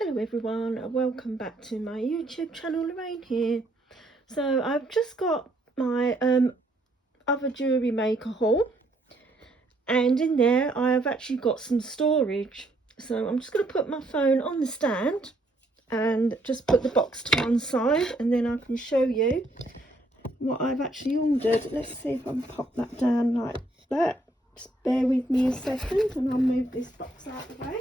Hello everyone, and welcome back to my YouTube channel. Lorraine here. So I've just got my other Jewellery Maker haul, and in there I have actually got some storage. So I'm just going to put my phone on the stand and just put the box to one side, and then I can show you what I've actually ordered. Let's see if I can pop that down like that. Just bear with me a second and I'll move this box out of the way.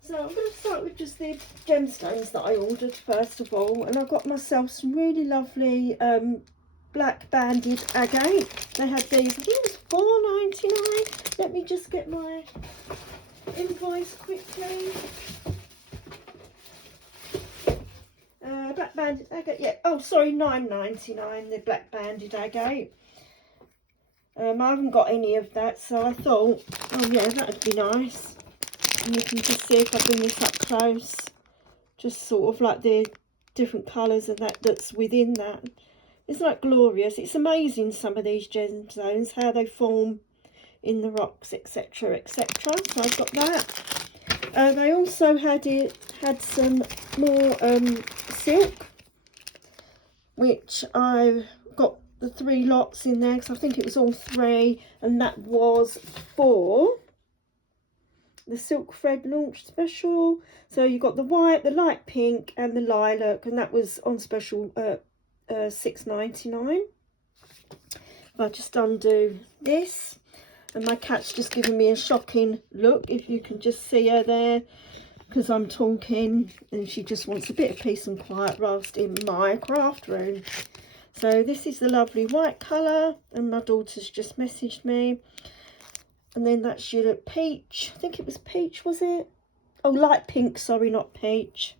So I'm going to start with just the gemstones that I ordered first of all, and I got myself some really lovely black banded agate. They had these, I think it was $4.99. Let me just get my invoice quickly. Black banded agate, yeah. Oh, sorry, $9.99. The black banded agate. I haven't got any of that, so I thought, oh yeah, that would be nice. And you can just see if I bring this up close, just sort of like the different colours of that's within that. Isn't that glorious? It's amazing, some of these gemstones, how they form in the rocks, etc, etc. So I've got that. They also had some more silk, which I've got the 3 lots in there, because I think it was all 3, and that was for the silk thread launch special. So you got the white, the light pink and the lilac, and that was on special $6.99. I'll just undo this, and my cat's just giving me a shocking look, if you can just see her there, because I'm talking and she just wants a bit of peace and quiet whilst in my craft room. So this is the lovely white colour, and my daughter's just messaged me. And then that's your peach. I think it was peach, was it? Oh, light pink, sorry, not peach.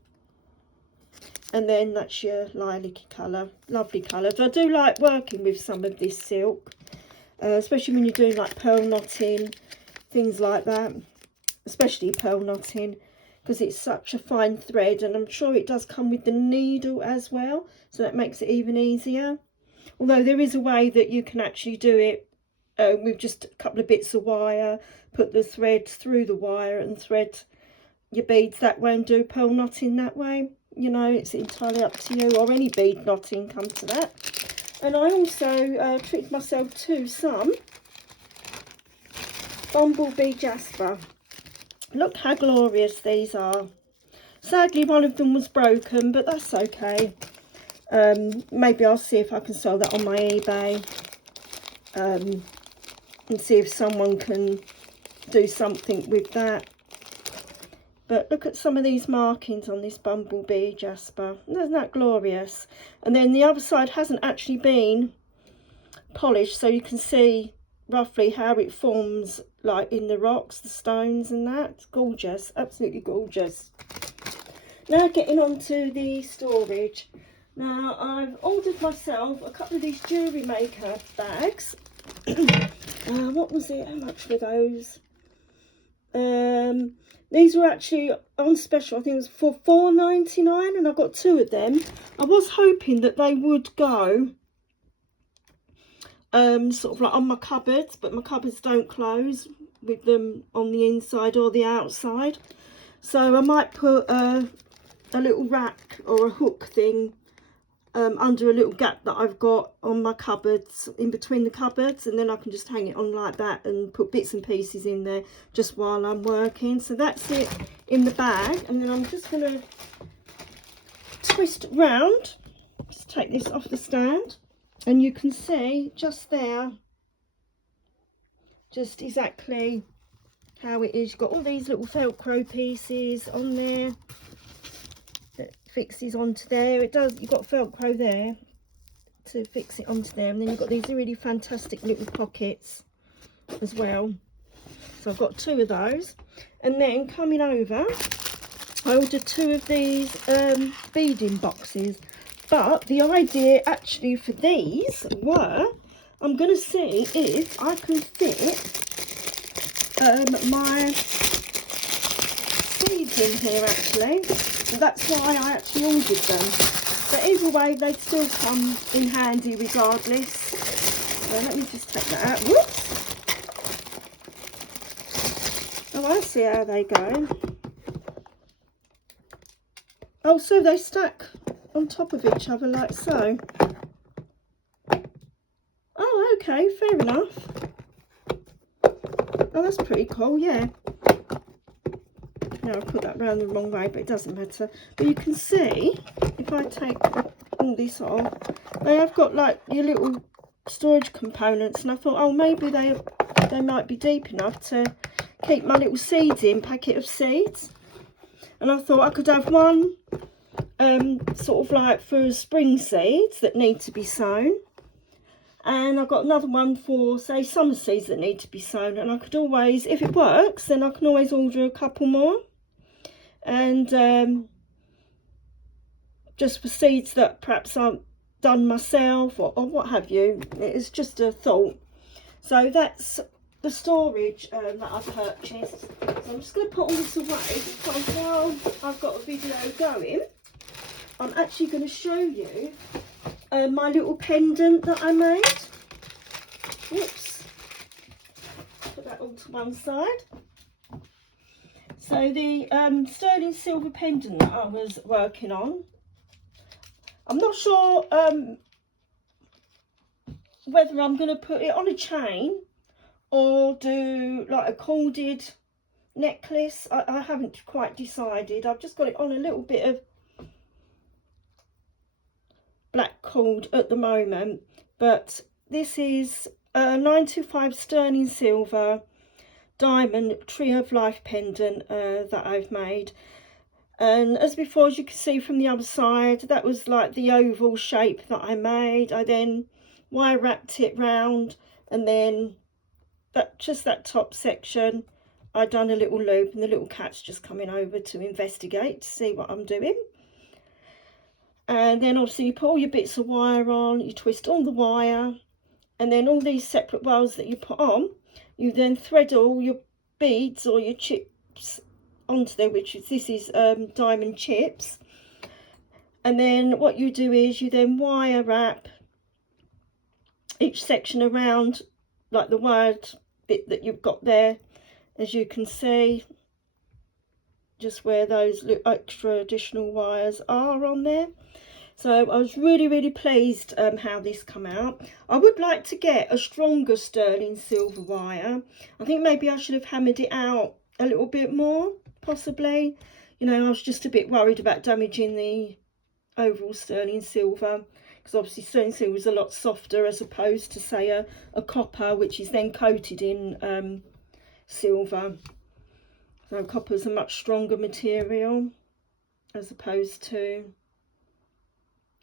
And then that's your lilac colour. Lovely colours. I do like working with some of this silk, especially when you're doing like pearl knotting, things like that. Especially pearl knotting, because it's such a fine thread, and I'm sure it does come with the needle as well, so that makes it even easier. Although there is a way that you can actually do it with just a couple of bits of wire, put the thread through the wire and thread your beads that way and do pearl knotting that way. You know, it's entirely up to you, or any bead knotting, come to that. And I also treated myself to some bumblebee jasper. Look how glorious these are. Sadly, one of them was broken, but that's okay. Maybe I'll see if I can sell that on my eBay. And see if someone can do something with that. But look at some of these markings on this bumblebee jasper. Isn't that glorious? And then the other side hasn't actually been polished, so you can see roughly how it forms, like in the rocks, the stones and that. It's gorgeous, absolutely gorgeous. Now getting on to the storage. Now I've ordered myself a couple of these Jewellery Maker bags. What was it? How much were those? These were actually on special. I think it was for $4.99, and I got 2 of them. I was hoping that they would go sort of like on my cupboards, but my cupboards don't close with them on the inside or the outside. So I might put a little rack or a hook thing under a little gap that I've got on my cupboards, in between the cupboards, and then I can just hang it on like that and put bits and pieces in there just while I'm working. So that's it in the bag, and then I'm just going to twist round, just take this off the stand, and you can see just there just exactly how it is. You've got all these little Velcro pieces on there. Fixes onto there. It does, you've got Velcro there to fix it onto there, and then you've got these really fantastic little pockets as well. So I've got 2 of those. And then coming over, I ordered 2 of these beading boxes, but the idea actually for these were, I'm going to see if I can fit my seeds in here actually. So that's why I actually ordered them. But either way, they'd still come in handy regardless. So let me just take that out. Whoops! Oh, I see how they go. Oh, so they stack on top of each other like so. Oh, okay, fair enough. Oh, that's pretty cool, yeah. Now I put that round the wrong way, but it doesn't matter. But you can see, if I take all this off, they have got like your little storage components, and I thought, oh, maybe they might be deep enough to keep my little seeds in, packet of seeds. And I thought I could have one sort of like for spring seeds that need to be sown, and I've got another one for, say, summer seeds that need to be sown. And I could always, if it works, then I can always order a couple more, and just for seeds that perhaps aren't done myself or what have you. It's just a thought. So that's the storage that I purchased. So I'm just going to put all this away, because while I've got a video going, I'm actually going to show you my little pendant that I made. Whoops. Put that all to one side. So the sterling silver pendant that I was working on, I'm not sure whether I'm going to put it on a chain or do like a corded necklace. I haven't quite decided. I've just got it on a little bit of black cord at the moment, but this is a 925 sterling silver diamond tree of life pendant that I've made. And as before, as you can see from the other side, that was like the oval shape that I made. I then wire wrapped it round, and then that top section I done a little loop, and the little cat's just coming over to investigate, to see what I'm doing. And then obviously you put all your bits of wire on, you twist all the wire, and then all these separate wires that you put on, you then thread all your beads or your chips onto there, which is, this is diamond chips. And then what you do is you then wire wrap each section around, like the wired bit that you've got there, as you can see, just where those extra additional wires are on there. So I was really pleased how this come out. I would like to get a stronger sterling silver wire. I think maybe I should have hammered it out a little bit more, possibly. You know, I was just a bit worried about damaging the overall sterling silver, because obviously sterling silver is a lot softer as opposed to, say, a copper, which is then coated in silver. So copper is a much stronger material as opposed to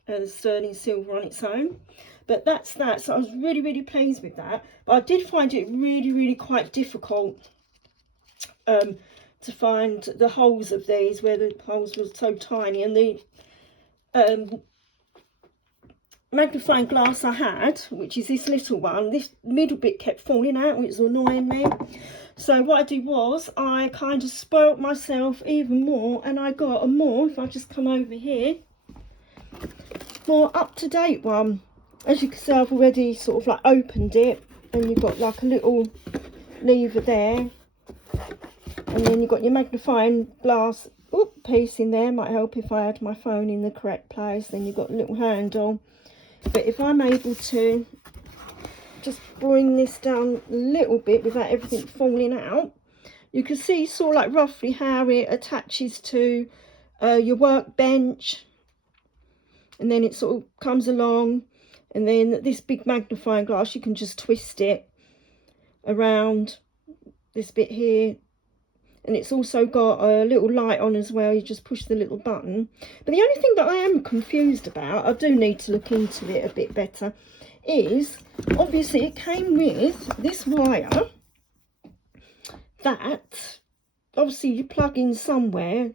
the sterling silver on its own. But that's that. So I was really pleased with that. But I did find it really quite difficult to find the holes of these, where the holes were so tiny, and the magnifying glass I had, which is this little one, this middle bit kept falling out, which was annoying me. So what I did was I kind of spoilt myself even more, and I got a more, if I just come over here, more up-to-date one. As you can see, I've already sort of like opened it, and you've got like a little lever there, and then you've got your magnifying glass piece in there. Might help if I had my phone in the correct place. Then you've got a little handle. But if I'm able to just bring this down a little bit without everything falling out, you can see sort of like roughly how it attaches to your workbench, and then it sort of comes along, and then this big magnifying glass, you can just twist it around this bit here, and it's also got a little light on as well. You just push the little button. But the only thing that I am confused about, I do need to look into it a bit better, is obviously it came with this wire that obviously you plug in somewhere,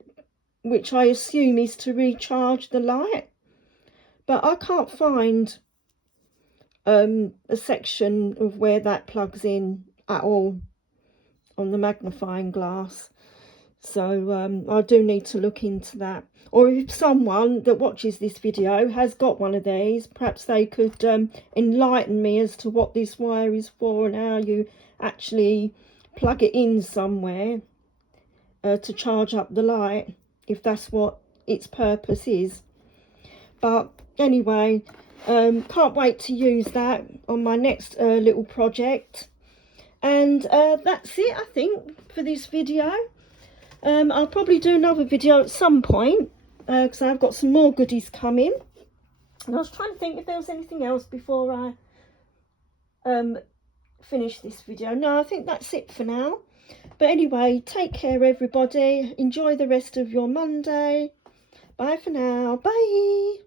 which I assume is to recharge the light, but I can't find a section of where that plugs in at all on the magnifying glass. So I do need to look into that. Or if someone that watches this video has got one of these, perhaps they could enlighten me as to what this wire is for and how you actually plug it in somewhere. to charge up the light, if that's what its purpose is. But anyway, can't wait to use that on my next little project. And that's it, I think, for this video. I'll probably do another video at some point, because I've got some more goodies coming. And I was trying to think if there was anything else before I finish this video. No, I think that's it for now. But anyway, take care everybody. Enjoy the rest of your Monday. Bye for now. Bye.